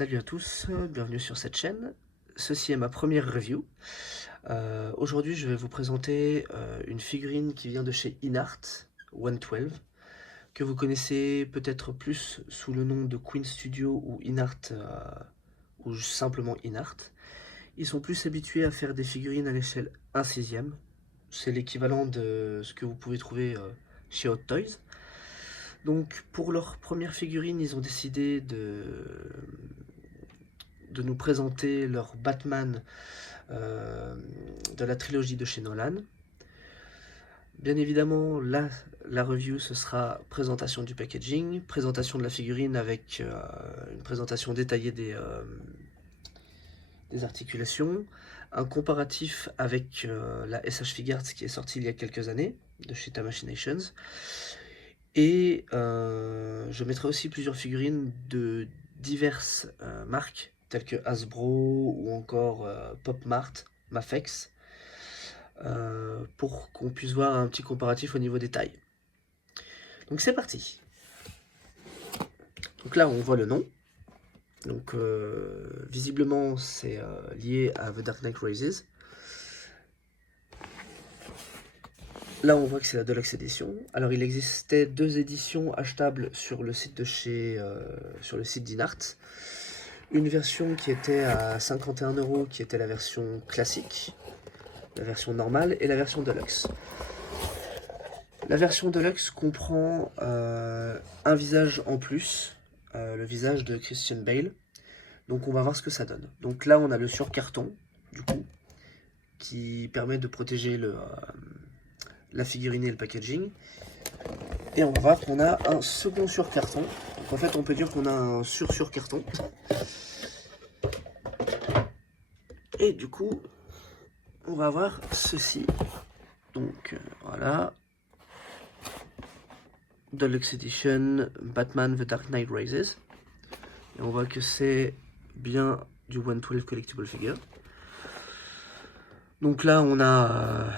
Salut à tous, bienvenue sur cette chaîne. Ceci est ma première review. Aujourd'hui, je vais vous présenter une figurine qui vient de chez Inart 112, que vous connaissez peut-être plus sous le nom de Queen Studio ou Inart, ou simplement Inart. Ils sont plus habitués à faire des figurines à l'échelle 1/6. C'est l'équivalent de ce que vous pouvez trouver chez Hot Toys. Donc pour leur première figurine, ils ont décidé de nous présenter leur Batman de la trilogie de chez Nolan. Bien évidemment, là, la review, ce sera présentation du packaging, présentation de la figurine avec une présentation détaillée des articulations, un comparatif avec la SH Figuarts qui est sortie il y a quelques années, de chez Tamashinations, et je mettrai aussi plusieurs figurines de diverses marques, telles que Hasbro ou encore Pop Mart, Mafex, pour qu'on puisse voir un petit comparatif au niveau des tailles. Donc c'est parti. Donc là on voit le nom. Donc visiblement c'est lié à The Dark Knight Rises. Là on voit que c'est la Deluxe Edition. Alors il existait deux éditions achetables sur le site de sur le site d'Inart. Une version qui était à 51 €, qui était la version classique, la version normale et la version Deluxe. La version Deluxe comprend un visage en plus, le visage de Christian Bale. Donc on va voir ce que ça donne. Donc là on a le surcarton, du coup, qui permet de protéger la figurine et le packaging. Et on va voir qu'on a un second surcarton. Donc en fait on peut dire qu'on a un surcarton. Et du coup, on va voir ceci. Donc voilà. Deluxe Edition Batman The Dark Knight Rises. Et on voit que c'est bien du 112 Collectible Figure. Donc là, on a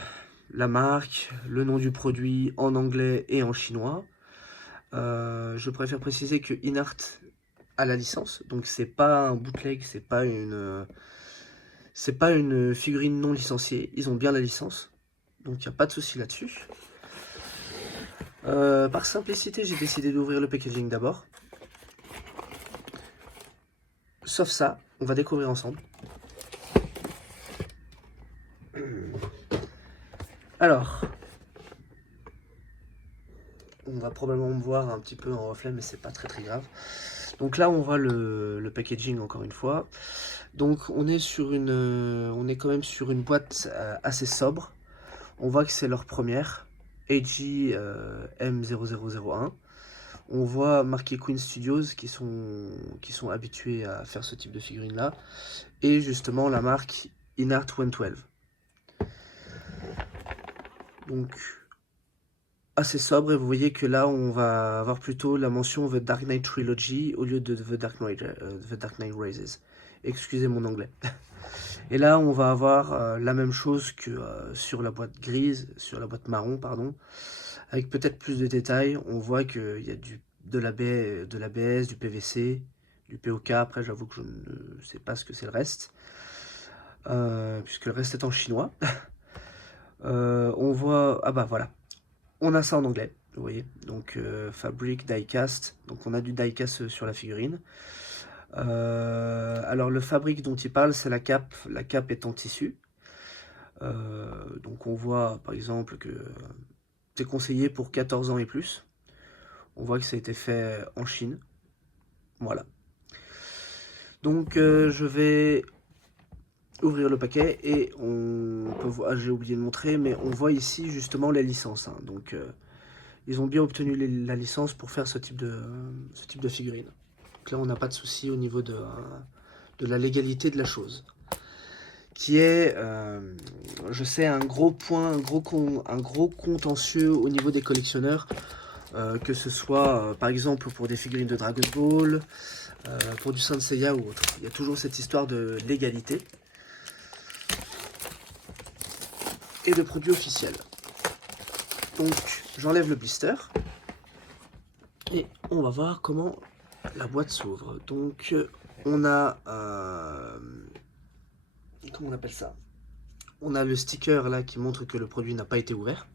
la marque, le nom du produit en anglais et en chinois. Je préfère préciser que Inart a la licence, donc c'est pas un bootleg, c'est pas une figurine non licenciée. Ils ont bien la licence, donc il n'y a pas de souci là-dessus. Par simplicité, j'ai décidé d'ouvrir le packaging d'abord. Sauf ça, on va découvrir ensemble. Alors, on va probablement me voir un petit peu en reflet, mais c'est pas très grave. Donc là, on voit le packaging encore une fois. Donc on est quand même sur une boîte assez sobre. On voit que c'est leur première, AG M0001. On voit marqué Queen Studios qui sont habitués à faire ce type de figurine là. Et justement la marque Inart 112. Donc assez sobre, et vous voyez que là on va avoir plutôt la mention The Dark Knight Trilogy au lieu de The Dark Knight Rises. Excusez mon anglais. Et là on va avoir la même chose que sur la boîte grise, sur la boîte marron pardon, avec peut-être plus de détails. On voit qu'il y a de l'ABS, du PVC, du POK. Après j'avoue que je ne sais pas ce que c'est le reste, puisque le reste est en chinois. On voit, ah bah voilà, on a ça en anglais, vous voyez, donc fabric, die-cast, donc on a du die-cast sur la figurine. Alors le fabrique dont il parle, c'est la cape est en tissu. Donc on voit par exemple que c'est conseillé pour 14 ans et plus. On voit que ça a été fait en Chine, voilà. Donc je vais ouvrir le paquet et on peut voir, j'ai oublié de montrer, mais on voit ici justement les licences, hein. Donc ils ont bien obtenu la licence pour faire ce type de figurine. Donc là on n'a pas de souci au niveau de la légalité de la chose, qui est, je sais, un gros point, un gros contentieux au niveau des collectionneurs, que ce soit par exemple pour des figurines de Dragon Ball, pour du Saint Seiya ou autre. Il y a toujours cette histoire de légalité et de produits officiels. Donc j'enlève le blister et on va voir comment la boîte s'ouvre. Donc On a... comment on appelle ça? On a le sticker là qui montre que le produit n'a pas été ouvert.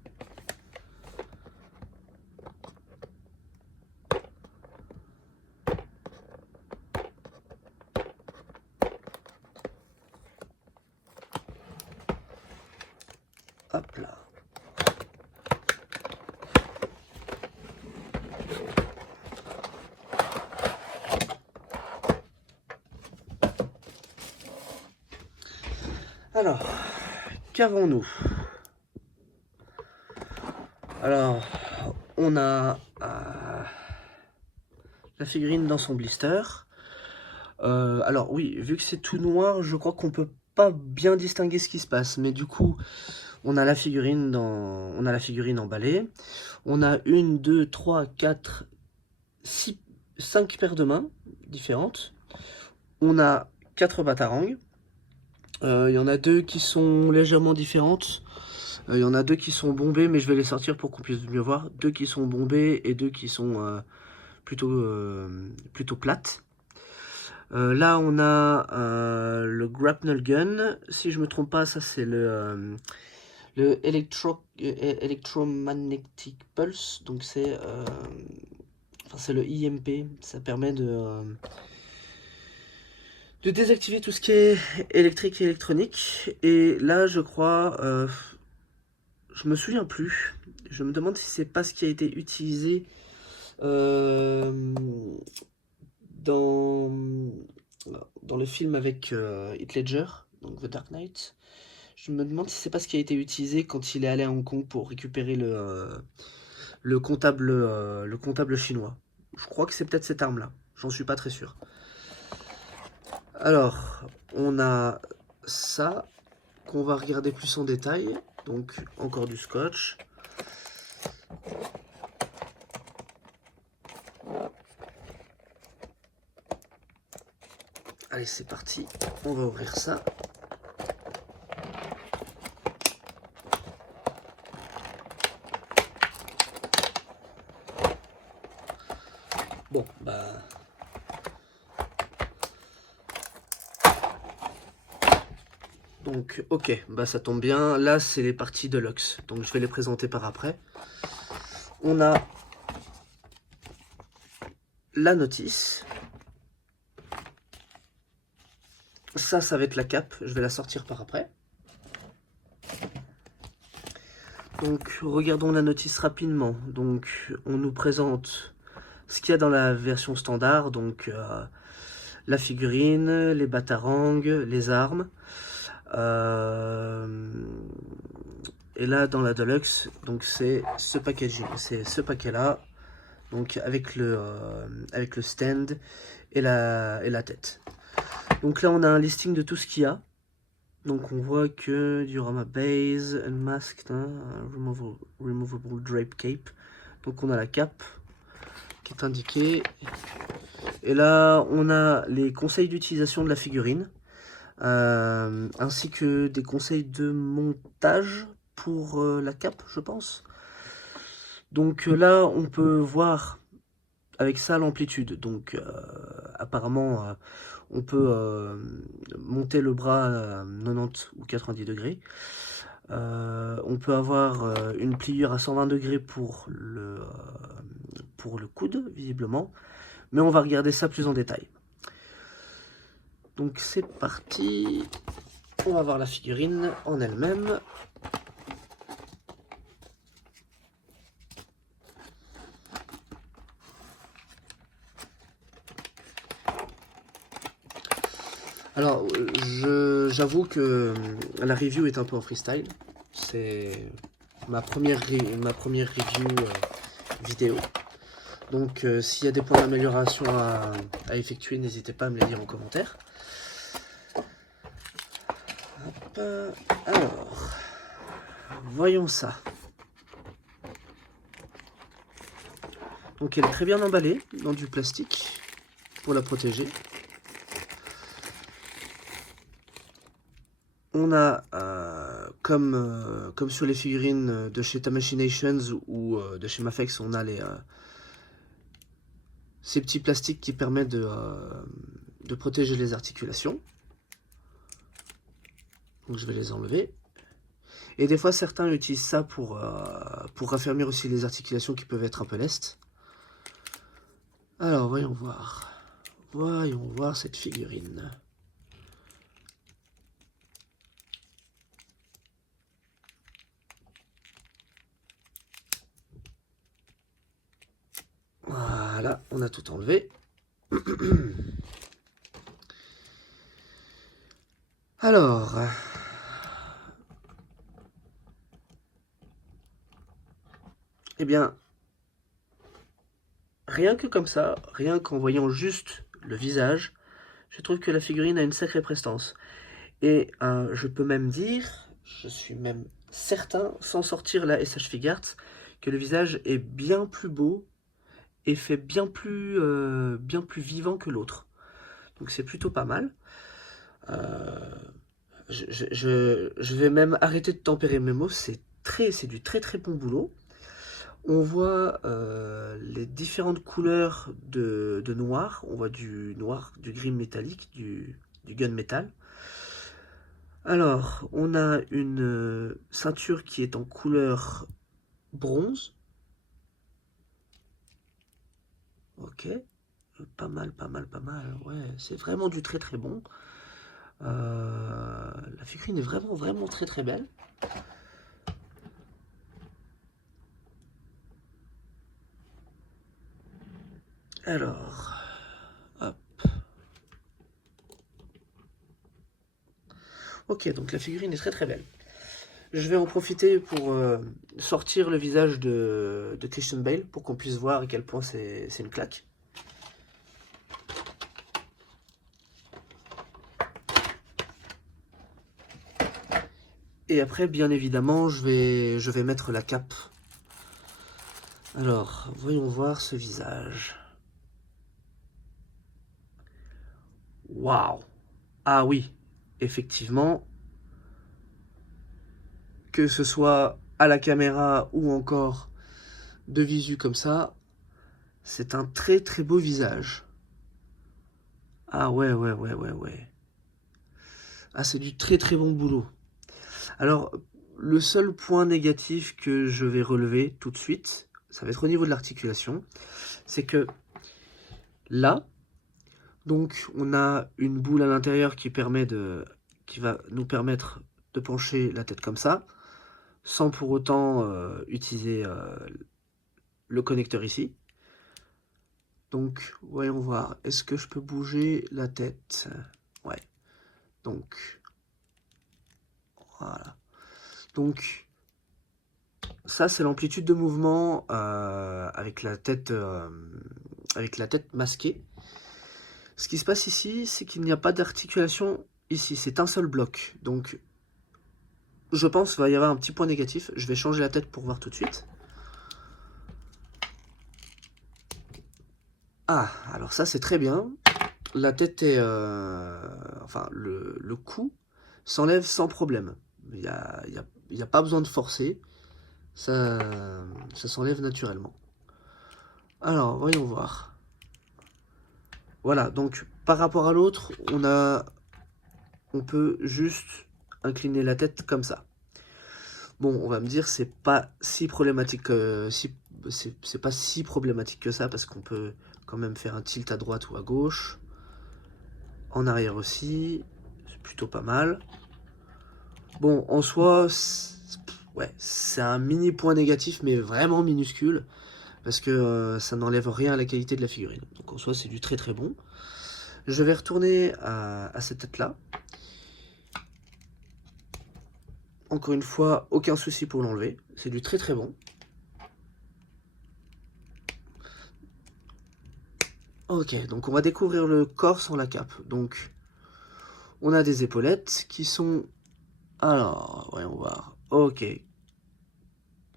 Hop là. Alors, qu'avons-nous? Alors, on a la figurine dans son blister. Alors oui, vu que c'est tout noir, je crois qu'on peut pas bien distinguer ce qui se passe. Mais du coup, on a la figurine emballée. On a 1, 2, 3, 4, 6, 5 paires de mains différentes. On a 4 batarangs. Il y en a 2 qui sont légèrement différentes. Il y en a 2 qui sont bombées, mais je vais les sortir pour qu'on puisse mieux voir. 2 qui sont bombées et 2 qui sont plutôt plates. Là, on a le Grapnel Gun. Si je me trompe pas, ça c'est le Electromagnetic Pulse. Donc c'est le IMP. Ça permet de désactiver tout ce qui est électrique et électronique. Et là, je crois, je me souviens plus. Je me demande si c'est pas ce qui a été utilisé dans le film avec Heath Ledger, donc The Dark Knight. Je me demande si c'est pas ce qui a été utilisé quand il est allé à Hong Kong pour récupérer le comptable chinois. Je crois que c'est peut-être cette arme-là. J'en suis pas très sûr. Alors, on a ça qu'on va regarder plus en détail. Donc, encore du scotch. Allez, c'est parti. On va ouvrir ça. Bon, bah... Donc, ok, bah ça tombe bien. Là, c'est les parties de Lux. Donc, je vais les présenter par après. On a la notice. Ça va être la cape. Je vais la sortir par après. Donc, regardons la notice rapidement. Donc, on nous présente ce qu'il y a dans la version standard. Donc, la figurine, les batarangs, les armes. Et là, dans la Deluxe, donc c'est ce packaging, c'est ce paquet-là, donc avec le stand et la tête. Donc là, on a un listing de tout ce qu'il y a. Donc on voit que diorama base, unmasked, hein, removable drape cape. Donc on a la cape qui est indiquée. Et là, on a les conseils d'utilisation de la figurine. Ainsi que des conseils de montage pour la cape, je pense. Donc là, on peut voir avec ça l'amplitude. Donc apparemment, on peut monter le bras à 90 ou 90 degrés. On peut avoir une pliure à 120 degrés pour le coude, visiblement. Mais on va regarder ça plus en détail. Donc c'est parti. On va voir la figurine en elle-même. Alors, j'avoue que la review est un peu en freestyle. C'est ma première review vidéo. Donc, s'il y a des points d'amélioration à effectuer, n'hésitez pas à me les dire en commentaire. Hop, alors, voyons ça. Donc, elle est très bien emballée dans du plastique pour la protéger. On a, comme sur les figurines de chez Tamashinations ou de chez Mafex, on a ces petits plastiques qui permettent de protéger les articulations. Donc je vais les enlever. Et des fois, certains utilisent ça pour raffermir aussi les articulations qui peuvent être un peu lestes. Alors, voyons voir. Voyons voir cette figurine. Voilà, on a tout enlevé. Alors, eh bien, rien que comme ça, rien qu'en voyant juste le visage, je trouve que la figurine a une sacrée prestance. Et je peux même dire, je suis même certain, sans sortir la SH Figuarts, que le visage est bien plus beau et fait bien plus vivant que l'autre. Donc c'est plutôt pas mal. Je vais même arrêter de tempérer mes mots, c'est du très très bon boulot. On voit les différentes couleurs de noir. On voit du noir, du gris métallique, du gunmetal. Alors, on a une ceinture qui est en couleur bronze. Ok, pas mal, pas mal, pas mal. Ouais, c'est vraiment du très très bon. La figurine est vraiment, vraiment très très belle. Alors, hop. Ok, donc la figurine est très très belle. Je vais en profiter pour sortir le visage de Christian Bale pour qu'on puisse voir à quel point c'est une claque. Et après, bien évidemment, je vais mettre la cape. Alors, voyons voir ce visage. Waouh! Ah oui, effectivement, que ce soit à la caméra ou encore de visu comme ça, c'est un très très beau visage. Ah ouais, ouais, ouais, ouais, ouais. Ah, c'est du très très bon boulot. Alors, le seul point négatif que je vais relever tout de suite, ça va être au niveau de l'articulation, c'est que là, donc on a une boule à l'intérieur qui va nous permettre de pencher la tête comme ça, sans pour autant utiliser le connecteur ici. Donc, voyons voir, est-ce que je peux bouger la tête? Ouais, donc, voilà. Donc, ça, c'est l'amplitude de mouvement avec la tête masquée. Ce qui se passe ici, c'est qu'il n'y a pas d'articulation ici, c'est un seul bloc. Donc, je pense qu'il va y avoir un petit point négatif. Je vais changer la tête pour voir tout de suite. Ah, alors ça, c'est très bien. La tête est... enfin, le cou s'enlève sans problème. Il n'y a pas besoin de forcer. Ça s'enlève naturellement. Alors, voyons voir. Voilà, donc par rapport à l'autre, on peut juste incliner la tête comme ça. Bon, on va me dire c'est pas si problématique c'est pas si problématique que ça parce qu'on peut quand même faire un tilt à droite ou à gauche. En arrière aussi, c'est plutôt pas mal. Bon, en soi, ouais, c'est un mini point négatif mais vraiment minuscule parce que ça n'enlève rien à la qualité de la figurine. Donc en soi, c'est du très très bon. Je vais retourner à cette tête-là. Encore une fois, aucun souci pour l'enlever. C'est du très très bon. Ok, donc on va découvrir le corps sans la cape. Donc, on a des épaulettes qui sont... Alors, voyons voir. Ok.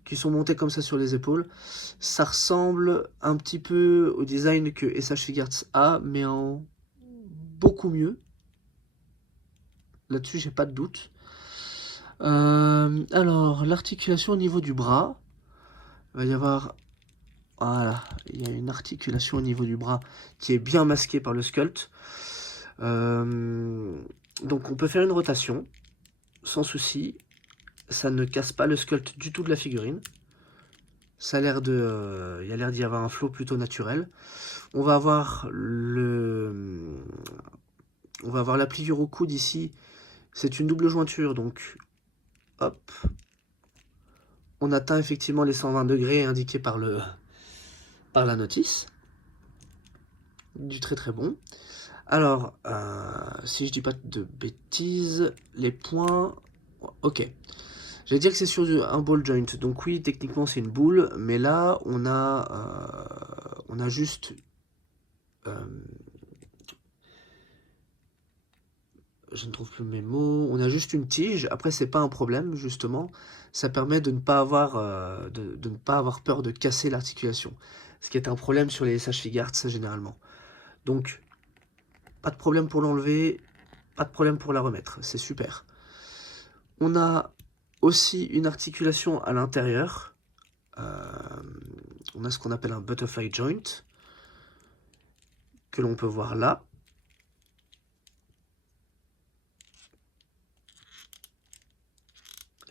Qui sont montées comme ça sur les épaules. Ça ressemble un petit peu au design que SH Figuarts a, mais en beaucoup mieux. Là-dessus, j'ai pas de doute. Alors, l'articulation au niveau du bras. Il va y avoir... Voilà, il y a une articulation au niveau du bras qui est bien masquée par le sculpt. Donc on peut faire une rotation, sans souci. Ça ne casse pas le sculpt du tout de la figurine. Ça a l'air de, il y a l'air d'y avoir un flow plutôt naturel. On va avoir la pliure au coude ici. C'est une double jointure, donc hop. On atteint effectivement les 120 degrés indiqués par la notice. Du très très bon. Alors, si je dis pas de bêtises, les points... Ok. J'allais dire que c'est sur un ball joint. Donc oui, techniquement c'est une boule, mais là on a juste... je ne trouve plus mes mots. On a juste une tige. Après c'est pas un problème justement. Ça permet de ne pas avoir, de ne pas avoir peur de casser l'articulation. Ce qui est un problème sur les SH Figuarts généralement. Donc, pas de problème pour l'enlever, pas de problème pour la remettre. C'est super. On a aussi une articulation à l'intérieur. On a ce qu'on appelle un butterfly joint, que l'on peut voir là.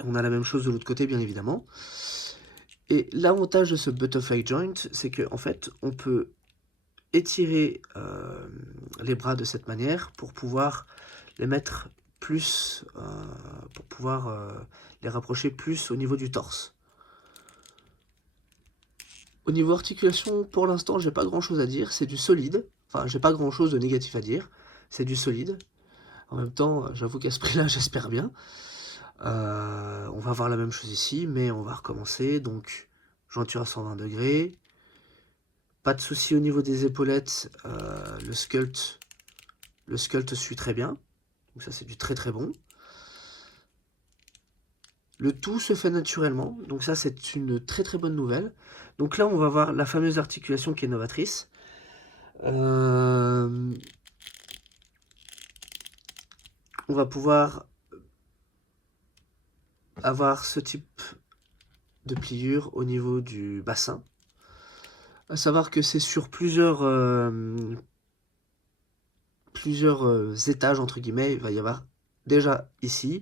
On a la même chose de l'autre côté, bien évidemment. Et l'avantage de ce butterfly joint, c'est qu'en fait, on peut étirer les bras de cette manière pour pouvoir les mettre plus, pour pouvoir les rapprocher plus au niveau du torse. Au niveau articulation, pour l'instant, j'ai pas grand chose à dire, c'est du solide. Enfin, j'ai pas grand chose de négatif à dire, c'est du solide. En même temps, j'avoue qu'à ce prix-là, j'espère bien. On va avoir la même chose ici, mais on va recommencer. Donc, jointure à 120 degrés. Pas de souci au niveau des épaulettes, le sculpt suit très bien. Donc ça, c'est du très très bon. Le tout se fait naturellement, donc ça c'est une très très bonne nouvelle. Donc là on va voir la fameuse articulation qui est novatrice. On va pouvoir avoir ce type de pliure au niveau du bassin. À savoir que c'est sur plusieurs étages entre guillemets. Il va y avoir déjà ici,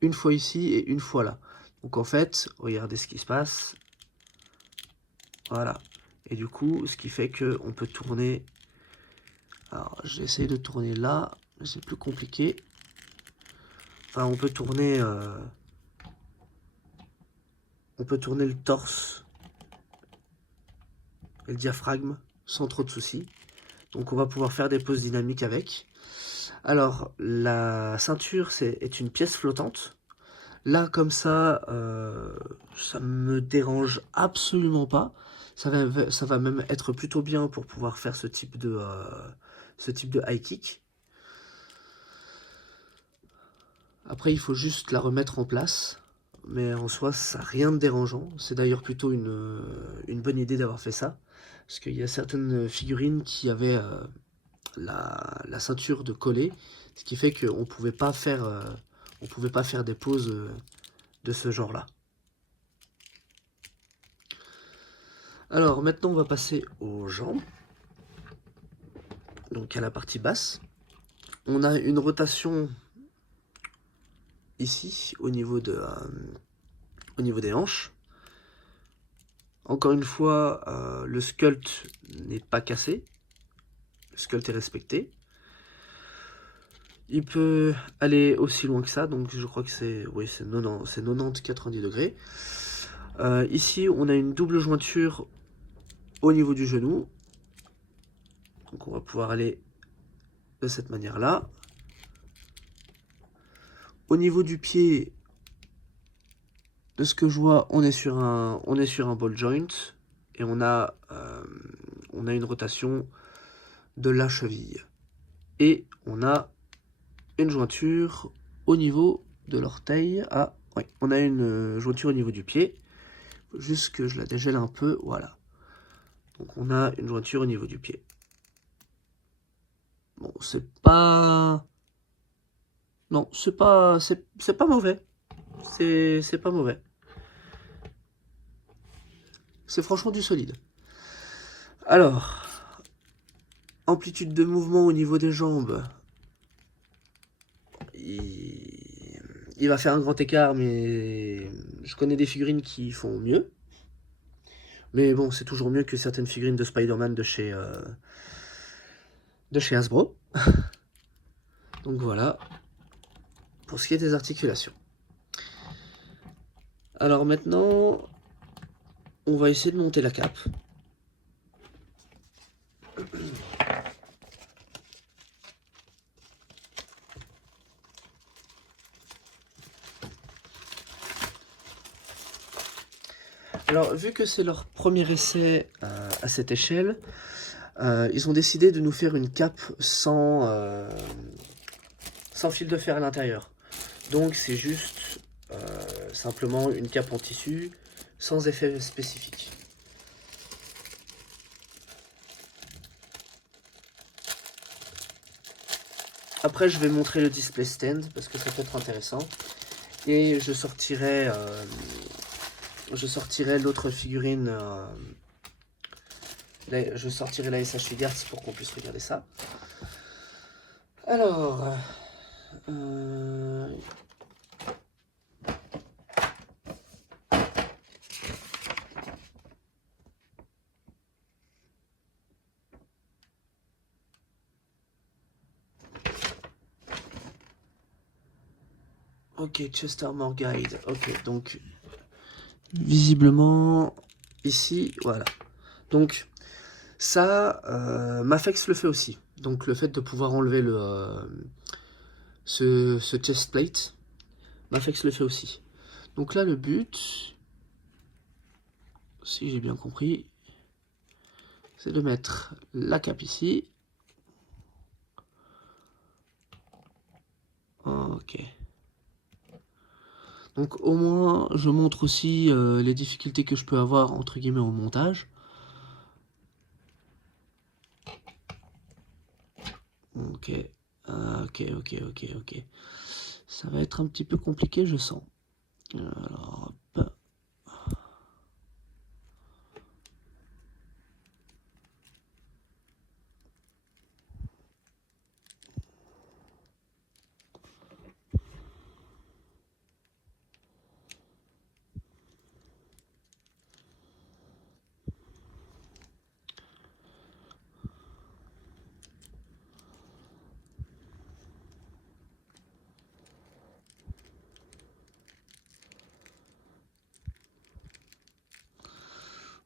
une fois ici et une fois là. Donc en fait, regardez ce qui se passe. Voilà. Et du coup, ce qui fait qu'on peut tourner... Alors, j'ai essayé de tourner là, mais c'est plus compliqué. Enfin, on peut tourner le torse et le diaphragme sans trop de soucis. Donc on va pouvoir faire des poses dynamiques avec. Alors, la ceinture est une pièce flottante. Là, comme ça me dérange absolument pas. Ça va même être plutôt bien pour pouvoir faire ce type de high kick. Après, il faut juste la remettre en place. Mais en soi, ça n'a rien de dérangeant. C'est d'ailleurs plutôt une bonne idée d'avoir fait ça. Parce qu'il y a certaines figurines qui avaient la ceinture de coller. Ce qui fait qu'on ne pouvait pas faire des poses de ce genre-là. Alors maintenant, on va passer aux jambes. Donc à la partie basse. On a une rotation ici au niveau des hanches. Encore une fois, le sculpt n'est pas cassé. Le sculpt est respecté. Il peut aller aussi loin que ça, donc je crois que c'est 90-90 degrés. Ici, on a une double jointure au niveau du genou. Donc on va pouvoir aller de cette manière-là. Au niveau du pied, de ce que je vois, on est sur un ball joint et on a une rotation de la cheville. Et on a une jointure au niveau de l'orteil. Ah, oui, on a une jointure au niveau du pied. Juste que je la dégèle un peu, voilà. Donc on a une jointure au niveau du pied. Bon, c'est pas... Non, c'est pas mauvais. C'est pas mauvais. C'est franchement du solide. Alors, amplitude de mouvement au niveau des jambes. il va faire un grand écart, mais je connais des figurines qui font mieux. Mais bon, c'est toujours mieux que certaines figurines de Spider-Man de chez Hasbro. Donc voilà, pour ce qui est des articulations. Alors maintenant, on va essayer de monter la cape. Alors, vu que c'est leur premier essai à cette échelle, ils ont décidé de nous faire une cape sans fil de fer à l'intérieur. Donc c'est juste simplement une cape en tissu, sans effet spécifique. Après je vais montrer le display stand, parce que ça peut être intéressant. Et je sortirai l'autre figurine, je sortirai la SH Figures pour qu'on puisse regarder ça. Alors, ok, Chester More Guide. Ok, donc visiblement ici, voilà. Donc ça, Mafex le fait aussi. Donc le fait de pouvoir enlever ce chest plate, Mafex le fait aussi. Donc là le but, si j'ai bien compris, c'est de mettre la cape ici. Ok. Donc au moins je montre aussi les difficultés que je peux avoir entre guillemets au montage. Ok. Ok. Ça va être un petit peu compliqué, je sens. Alors, hop.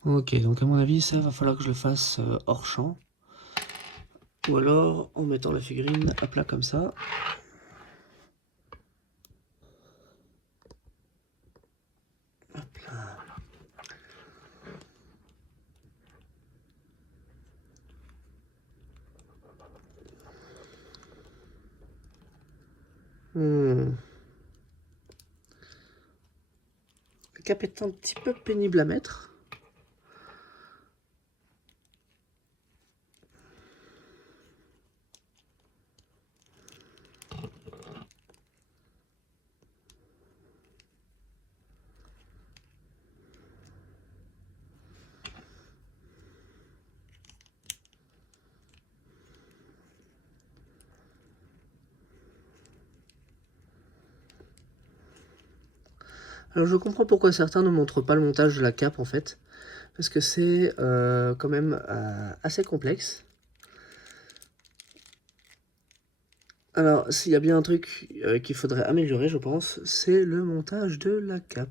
Ok, donc à mon avis, ça va falloir que je le fasse hors champ. Ou alors en mettant la figurine à plat comme ça. Hop là. La cape est un petit peu pénible à mettre. Alors je comprends pourquoi certains ne montrent pas le montage de la cape en fait. Parce que c'est quand même assez complexe. Alors s'il y a bien un truc qu'il faudrait améliorer je pense, c'est le montage de la cape.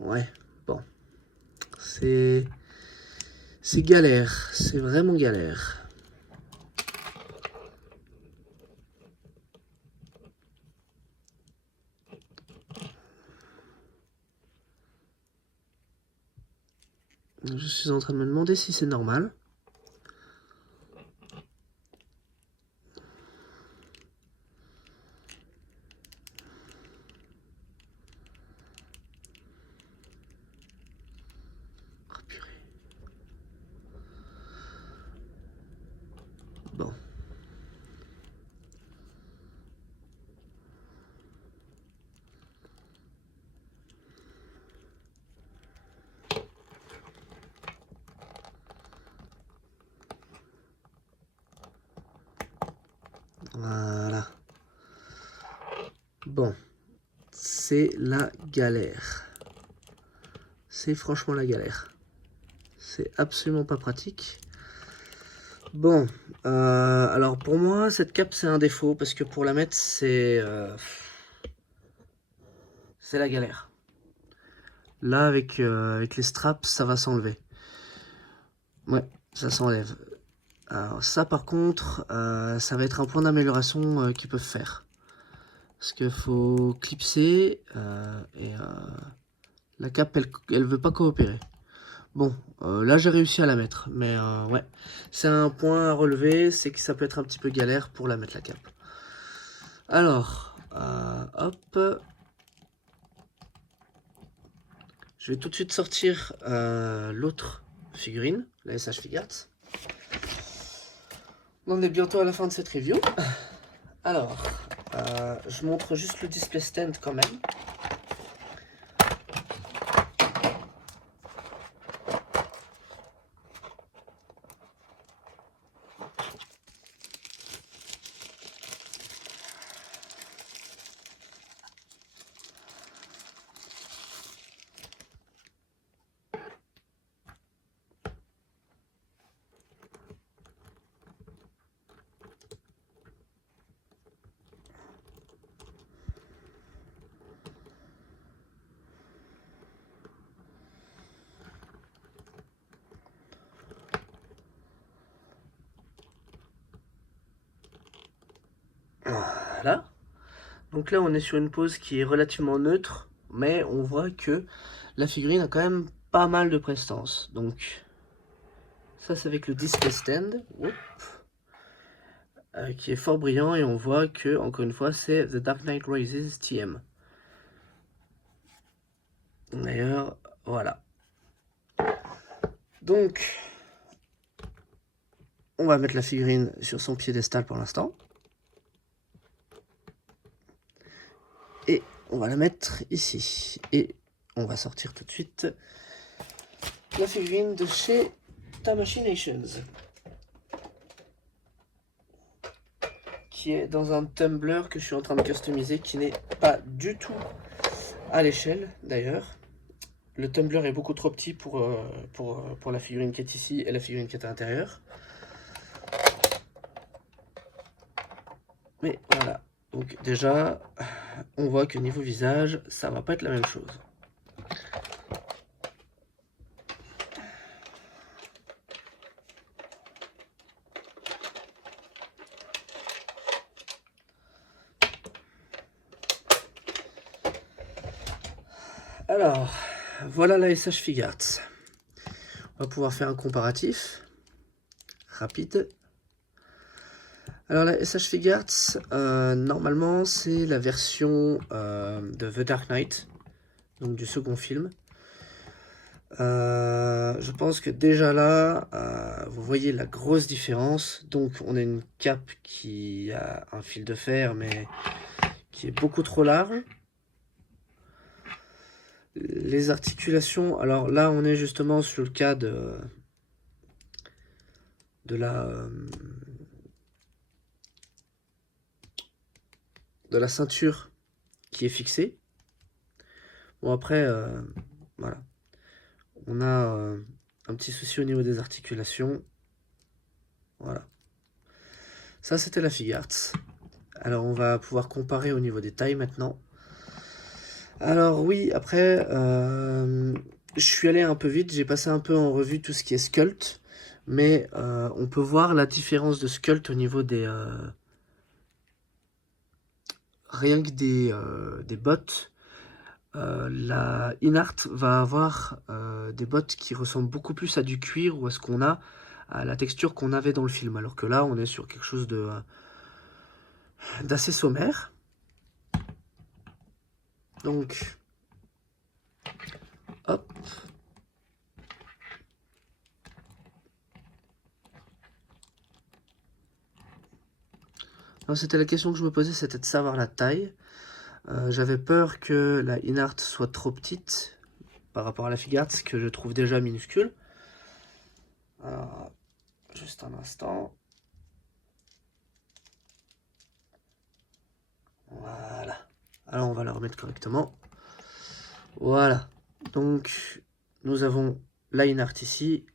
Ouais, bon. C'est galère, c'est vraiment galère. Je suis en train de me demander si c'est normal. Oh, purée. Bon. Bon, c'est la galère. C'est franchement la galère. C'est absolument pas pratique. Bon, alors pour moi, cette cape, c'est un défaut, parce que pour la mettre, c'est la galère. Là, avec les straps, ça va s'enlever. Ouais, ça s'enlève. Alors ça, par contre, ça va être un point d'amélioration qu'ils peuvent faire. Parce qu'il faut clipser, et la cape, elle veut pas coopérer. Bon, là j'ai réussi à la mettre, mais ouais, c'est un point à relever, c'est que ça peut être un petit peu galère pour la mettre la cape. Alors, hop, je vais tout de suite sortir l'autre figurine, la SH Figuarts. On est bientôt à la fin de cette review. Alors, je montre juste le display stand quand même. Voilà. Donc là, on est sur une pose qui est relativement neutre, mais on voit que la figurine a quand même pas mal de prestance. Donc, ça c'est avec le display stand, qui est fort brillant, et on voit que, encore une fois, c'est The Dark Knight Rises TM. D'ailleurs, voilà. Donc, on va mettre la figurine sur son piédestal pour l'instant. Et on va la mettre ici. Et on va sortir tout de suite la figurine de chez Tamashinations, qui est dans un tumbler que je suis en train de customiser, qui n'est pas du tout à l'échelle d'ailleurs. Le tumbler est beaucoup trop petit pour la figurine qui est ici et la figurine qui est à l'intérieur. Mais voilà, donc déjà, on voit que niveau visage, ça va pas être la même chose. Alors, voilà la SH Figuarts. On va pouvoir faire un comparatif rapide. Alors la SH Figuarts, normalement c'est la version de The Dark Knight, donc du second film. Je pense que déjà là, vous voyez la grosse différence. Donc on a une cape qui a un fil de fer, mais qui est beaucoup trop large. Les articulations, alors là on est justement sur le cas de la ceinture qui est fixée. Bon après, voilà, on a un petit souci au niveau des articulations. Voilà, ça c'était la Figuarts. Alors on va pouvoir comparer au niveau des tailles maintenant. Alors oui, après, je suis allé un peu vite, j'ai passé un peu en revue tout ce qui est sculpt, mais on peut voir la différence de sculpt au niveau des... rien que des bottes. La Inart va avoir des bottes qui ressemblent beaucoup plus à du cuir ou à ce qu'on a, à la texture qu'on avait dans le film, alors que là on est sur quelque chose d'assez sommaire. Donc, hop. C'était la question que je me posais, c'était de savoir la taille. J'avais peur que la Inart soit trop petite par rapport à la Figuarts, que je trouve déjà minuscule. Alors, juste un instant. Voilà. Alors on va la remettre correctement. Voilà. Donc nous avons la InArt ici,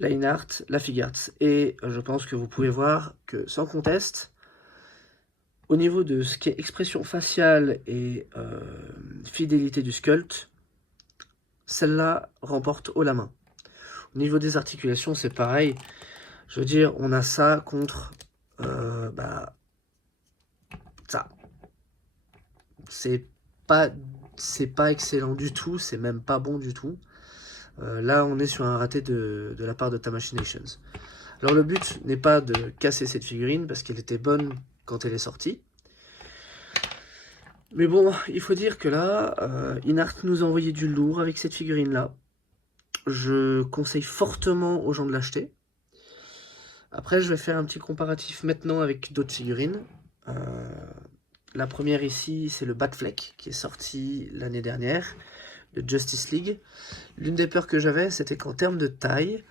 la InArt, la FigArt. Et je pense que vous pouvez voir que sans conteste, au niveau de ce qui est expression faciale et fidélité du sculpt, celle-là remporte haut la main. Au niveau des articulations, c'est pareil. Je veux dire, on a ça contre ça. C'est pas excellent du tout, c'est même pas bon du tout. Là, on est sur un raté de la part de Tamashinations. Alors le but n'est pas de casser cette figurine, parce qu'elle était bonne quand elle est sortie. Mais bon, il faut dire que là, InArt nous a envoyé du lourd avec cette figurine-là. Je conseille fortement aux gens de l'acheter. Après, je vais faire un petit comparatif maintenant avec d'autres figurines. La première ici, c'est le Batfleck, qui est sorti l'année dernière, de Justice League. L'une des peurs que j'avais, c'était qu'en termes de taille,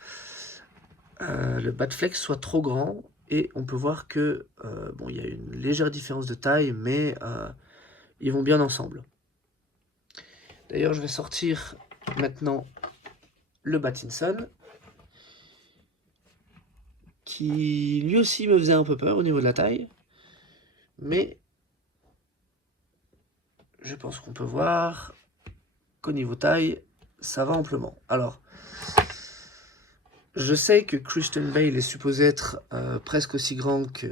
le Batfleck soit trop grand, et on peut voir que, bon, il y a une légère différence de taille, mais ils vont bien ensemble. D'ailleurs, je vais sortir maintenant le Battinson, qui lui aussi me faisait un peu peur au niveau de la taille, mais je pense qu'on peut voir qu'au niveau taille, ça va amplement. Alors, je sais que Christian Bale est supposé être presque aussi grand que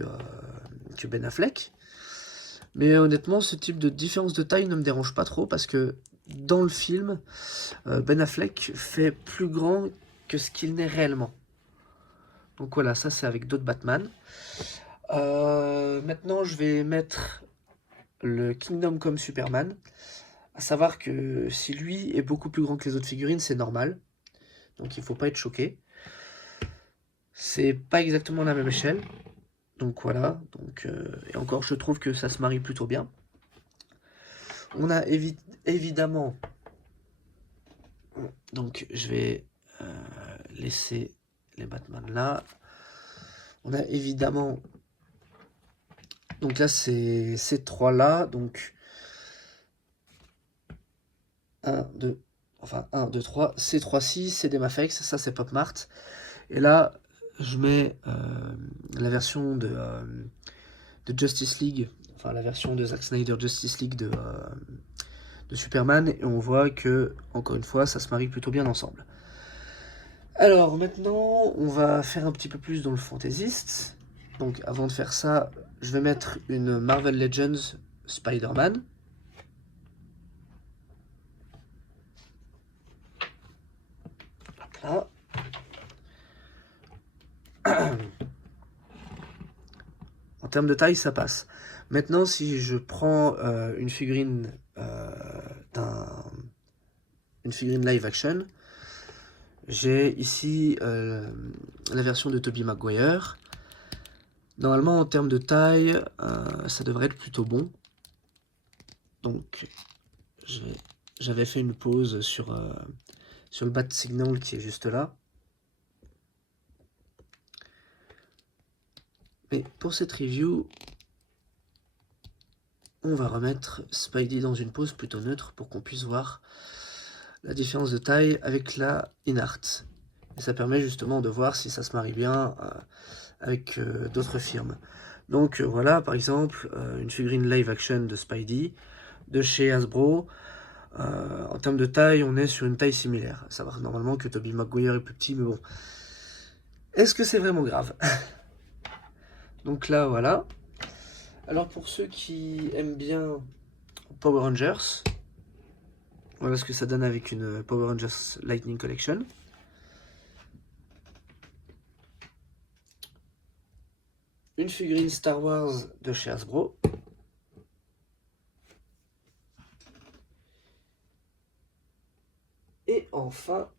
Ben Affleck, mais honnêtement, ce type de différence de taille ne me dérange pas trop, parce que dans le film, Ben Affleck fait plus grand que ce qu'il n'est réellement. Donc voilà, ça c'est avec d'autres Batman. Maintenant, je vais mettre le Kingdom Come Superman. À savoir que si lui est beaucoup plus grand que les autres figurines, c'est normal. Donc il ne faut pas être choqué. C'est pas exactement la même échelle. Donc voilà. Donc, et encore, je trouve que ça se marie plutôt bien. On a évidemment... Donc je vais laisser les Batman là. On a évidemment... Donc là, c'est ces trois-là. Donc 1, 2, 3. Ces trois-ci, c'est des Mafex. Ça, c'est Pop Mart. Et là, je mets la version de Justice League, enfin la version de Zack Snyder Justice League de Superman, et on voit que, encore une fois, ça se marie plutôt bien ensemble. Alors maintenant, on va faire un petit peu plus dans le fantaisiste. Donc avant de faire ça, je vais mettre une Marvel Legends Spider-Man. Hop là. En termes de taille, ça passe. Maintenant, si je prends une figurine live action, j'ai ici la version de Tobey Maguire. Normalement, en termes de taille, ça devrait être plutôt bon. Donc, j'avais fait une pause sur le Bat Signal qui est juste là. Mais pour cette review, on va remettre Spidey dans une pose plutôt neutre pour qu'on puisse voir la différence de taille avec la InArt. Et ça permet justement de voir si ça se marie bien avec d'autres firmes. Donc voilà, par exemple, une figurine live action de Spidey de chez Hasbro. En termes de taille, on est sur une taille similaire. À savoir normalement que Tobey Maguire est plus petit, mais bon. Est-ce que c'est vraiment grave? Donc là, voilà. Alors pour ceux qui aiment bien Power Rangers, voilà ce que ça donne avec une Power Rangers Lightning Collection. Une figurine Star Wars de chez Hasbro. Et enfin,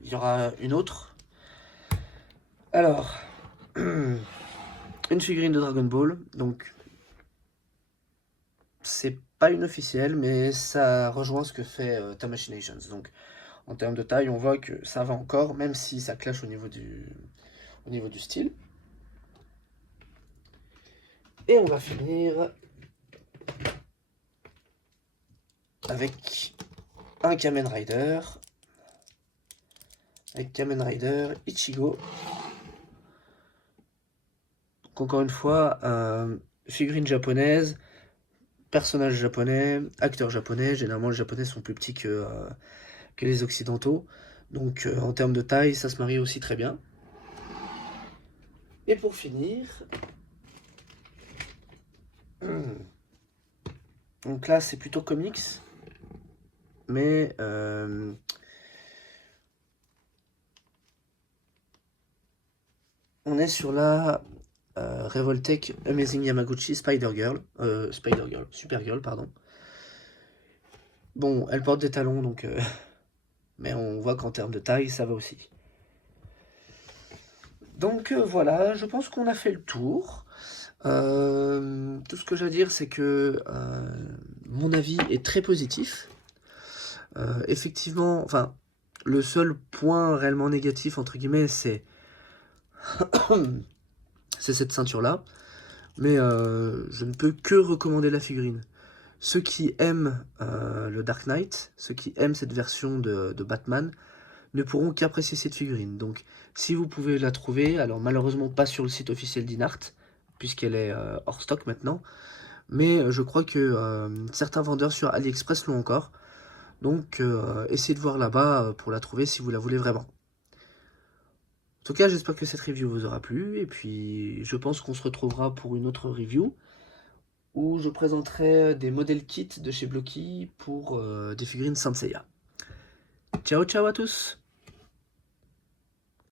il y aura une autre. Alors, une figurine de Dragon Ball. Donc, c'est pas une officielle, mais ça rejoint ce que fait Tamashinations. Donc, en termes de taille, on voit que ça va encore, même si ça clash au niveau du style. Et on va finir avec un Kamen Rider. Avec Kamen Rider Ichigo. Donc encore une fois, figurine japonaise, personnage japonais, acteur japonais. Généralement, les japonais sont plus petits que les occidentaux. Donc en termes de taille, ça se marie aussi très bien. Et pour finir, donc là c'est plutôt comics, mais on est sur la Revoltech Amazing Yamaguchi Spider-Girl, Supergirl, pardon. Bon, elle porte des talons, donc mais on voit qu'en termes de taille, ça va aussi. Donc voilà, je pense qu'on a fait le tour. Tout ce que j'ai à dire, c'est que mon avis est très positif. Effectivement, enfin, le seul point réellement négatif, entre guillemets, c'est cette ceinture-là. Mais je ne peux que recommander la figurine. Ceux qui aiment le Dark Knight, ceux qui aiment cette version de Batman, ne pourront qu'apprécier cette figurine. Donc, si vous pouvez la trouver, alors malheureusement pas sur le site officiel d'Inart, puisqu'elle est hors stock maintenant, mais je crois que certains vendeurs sur AliExpress l'ont encore. Donc, essayez de voir là-bas pour la trouver si vous la voulez vraiment. En tout cas, j'espère que cette review vous aura plu, et puis je pense qu'on se retrouvera pour une autre review, où je présenterai des modèles kits de chez Blocky pour des figurines Saint Seiya. Ciao ciao à tous!